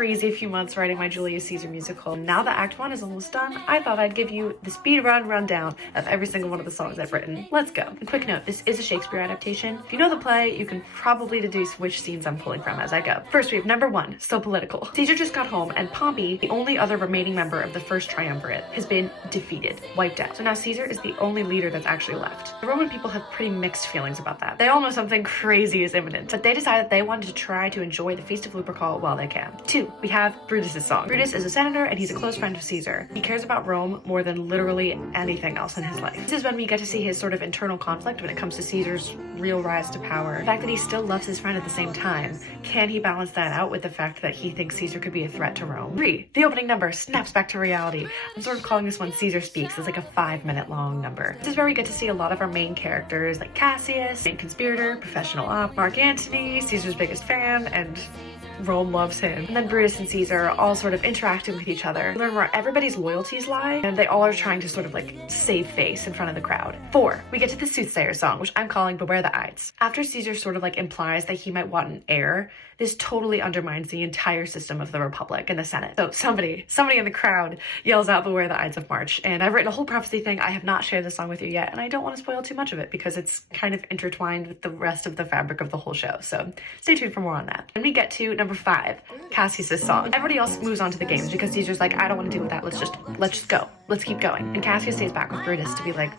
crazy few months writing my Julius Caesar musical. Now that Act 1 is almost done, I thought I'd give you the speed rundown of every single one of the songs I've written. Let's go. A quick note, this is a Shakespeare adaptation. If you know the play, you can probably deduce which scenes I'm pulling from as I go. First, we have number 1, so political. Caesar just got home, and Pompey, the only other remaining member of the first triumvirate, has been defeated, wiped out. So now Caesar is the only leader that's actually left. The Roman people have pretty mixed feelings about that. They all know something crazy is imminent, but they decided they wanted to try to enjoy the Feast of Lupercal while they can. 2, we have Brutus's song. Brutus is a senator, and he's a close friend of Caesar. He cares about Rome more than literally anything else in his life. This is when we get to see his sort of internal conflict when it comes to Caesar's real rise to power. The fact that he still loves his friend at the same time. Can he balance that out with the fact that he thinks Caesar could be a threat to Rome? 3, the opening number snaps back to reality. I'm sort of calling this one Caesar Speaks. It's like a 5-minute long number. This is where we get to see a lot of our main characters like Cassius, main conspirator, professional op, Mark Antony, Caesar's biggest fan, and Rome loves him. And then Brutus and Caesar all sort of interacting with each other. Learn where everybody's loyalties lie, and they all are trying to sort of like save face in front of the crowd. 4, we get to the soothsayer song, which I'm calling Beware the Ides. After Caesar sort of like implies that he might want an heir, this totally undermines the entire system of the Republic and the Senate. So somebody in the crowd yells out Beware the Ides of March. And I've written a whole prophecy thing. I have not shared this song with you yet, and I don't want to spoil too much of it because it's kind of intertwined with the rest of the fabric of the whole show. So stay tuned for more on that. And we get to number 5, Cassius's song. Everybody else moves on to the games because Caesar's like, I don't want to deal with that. Let's just go. Let's keep going. And Cassius stays back with Brutus to be like,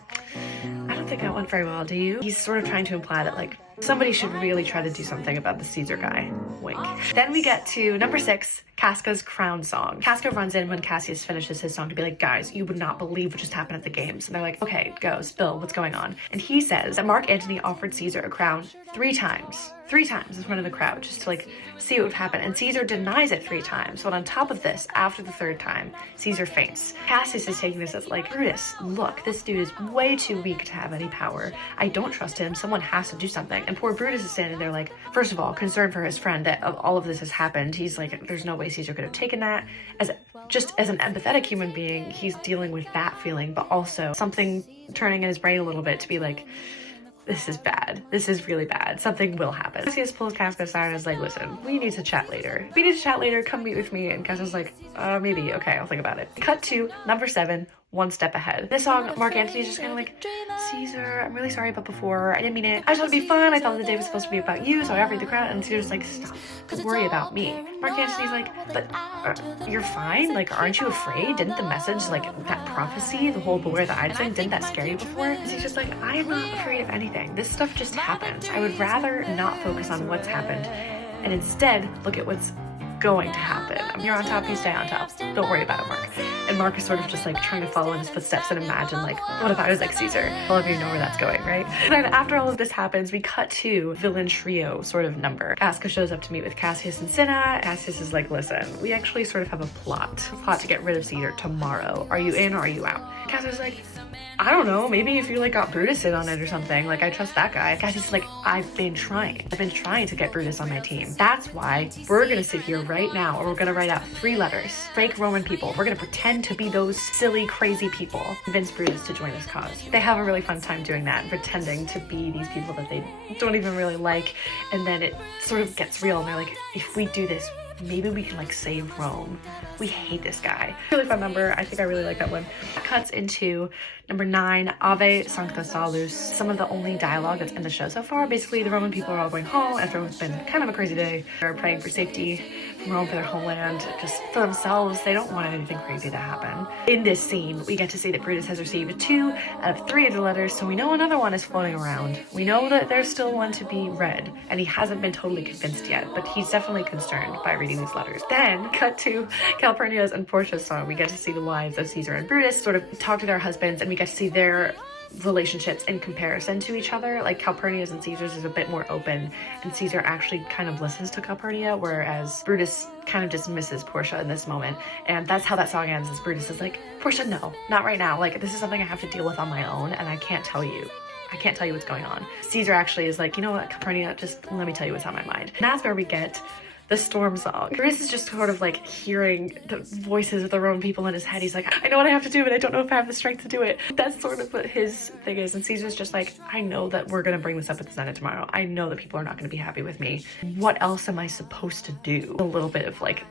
I don't think that went very well, do you? He's sort of trying to imply that like somebody should really try to do something about the Caesar guy. Wink. Then we get to number 6, Casca's crown song. Casca runs in when Cassius finishes his song to be like, guys, you would not believe what just happened at the games. And they're like, okay, go, spill, what's going on? And he says that Mark Antony offered Caesar a crown 3 times. 3 times in front of the crowd just to like see what would happen. And Caesar denies it 3 times. But on top of this, after the 3rd time, Caesar faints. Cassius is taking this as like, Brutus, look, this dude is way too weak to have any power. I don't trust him. Someone has to do something. And poor Brutus is standing there like, first of all, concerned for his friend that all of this has happened. He's like, there's no way Caesar could have taken that. As an empathetic human being, he's dealing with that feeling, but also something turning in his brain a little bit to be like, this is bad. This is really bad. Something will happen. Cassius pulls Casca aside and is like, listen, we need to chat later. We need to chat later. Come meet with me. And Casca's like, maybe. Okay, I'll think about it. Cut to number 7, One Step Ahead. This song, Mark Antony's just kind of like, Caesar, I'm really sorry about before. I didn't mean it. I just want to be fun. I thought the day was supposed to be about you, so I offered the crown. And Caesar's like, stop. Don't worry about me. Mark Antony's like, but you're fine? Like, aren't you afraid? Didn't the message, like, that prophecy, the whole Beware the Ides thing, didn't that scare you before? And he's just like, I am not afraid of anything. This stuff just happens. I would rather not focus on what's happened and instead look at what's going to happen. You're on top, you stay on top. Don't worry about it, Mark. And Mark is sort of just like trying to follow in his footsteps and imagine like, what if I was like Caesar? All of you know where that's going, right? And then after all of this happens, we cut to villain trio sort of number. Casca shows up to meet with Cassius and Cinna. Cassius is like, listen, we actually sort of have a plot to get rid of Caesar tomorrow. Are you in or are you out? Cassius is like, I don't know, maybe if you like got Brutus in on it or something, like I trust that guy. Cassius is like, I've been trying to get Brutus on my team. That's why we're gonna sit here right now and we're gonna write out 3 letters. Fake Roman people. We're gonna pretend to be those silly, crazy people. Convince Brutus to join this cause. They have a really fun time doing that, pretending to be these people that they don't even really like. And then it sort of gets real and they're like, if we do this, maybe we can like save Rome. We hate this guy. Really fun number. I think I really like that one. Cuts into number 9, Ave Sancta Salus. Some of the only dialogue that's in the show so far. Basically, the Roman people are all going home after what's been kind of a crazy day. They're praying for safety from Rome, for their homeland, just for themselves. They don't want anything crazy to happen. In this scene, we get to see that Brutus has received 2 out of 3 of the letters, so we know another one is floating around. We know that there's still one to be read, and he hasn't been totally convinced yet, but he's definitely concerned by reading these letters. Then, cut to Calpurnia's and Portia's song. We get to see the wives of Caesar and Brutus sort of talk to their husbands, and we get to see their relationships in comparison to each other. Like Calpurnia's and Caesar's is a bit more open, and Caesar actually kind of listens to Calpurnia, whereas Brutus kind of dismisses Portia in this moment. And that's how that song ends, is Brutus is like, Portia, no, not right now. Like, this is something I have to deal with on my own, and I can't tell you what's going on. Caesar actually is like, you know what, Calpurnia, just let me tell you what's on my mind. And that's where we get the storm song. Brutus is just sort of like hearing the voices of the Roman people in his head. He's like, I know what I have to do, but I don't know if I have the strength to do it. That's sort of what his thing is. And Caesar's just like, I know that we're gonna bring this up at the Senate tomorrow. I know that people are not gonna be happy with me. What else am I supposed to do? A little bit of like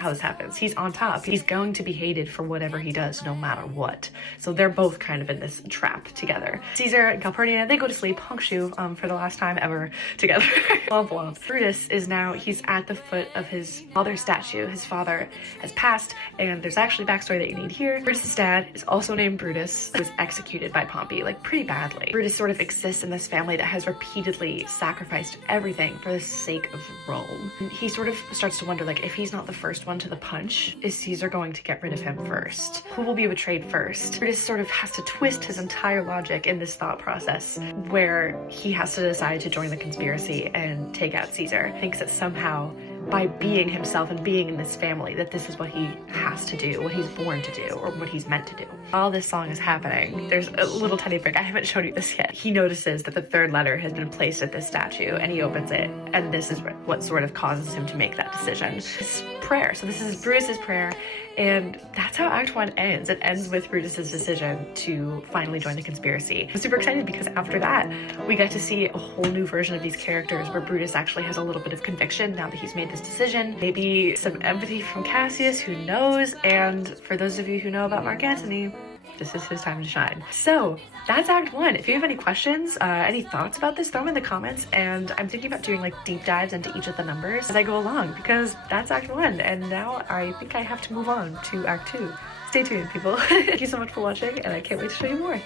how this happens. He's on top. He's going to be hated for whatever he does, no matter what. So they're both kind of in this trap together. Caesar and Calpurnia, they go to sleep, honkshoe, for the last time ever together. Womp womp. Brutus is now, he's at the foot of his father's statue. His father has passed, and there's actually backstory that you need here. Brutus's dad is also named Brutus, who was executed by Pompey, like pretty badly. Brutus sort of exists in this family that has repeatedly sacrificed everything for the sake of Rome. And he sort of starts to wonder, like, if he's not the first one to the punch, is Caesar going to get rid of him first? Who will be betrayed first? Brutus sort of has to twist his entire logic in this thought process where he has to decide to join the conspiracy and take out Caesar. Thinks that somehow by being himself and being in this family that this is what he has to do, what he's born to do, or what he's meant to do. While this song is happening, there's a little tiny break. I haven't shown you this yet. He notices that the third letter has been placed at this statue, and he opens it, and this is what sort of causes him to make that decision. It's prayer. So this is Brutus's prayer, and that's how Act 1 ends. It ends with Brutus's decision to finally join the conspiracy. I'm super excited because after that, we get to see a whole new version of these characters where Brutus actually has a little bit of conviction now that he's made this decision. Maybe some empathy from Cassius, who knows? And for those of you who know about Mark Antony, this is his time to shine. So that's Act 1. If you have any questions, any thoughts about this, throw them in the comments. And I'm thinking about doing like deep dives into each of the numbers as I go along, because that's Act 1. And now I think I have to move on to Act 2. Stay tuned, people. Thank you so much for watching, and I can't wait to show you more.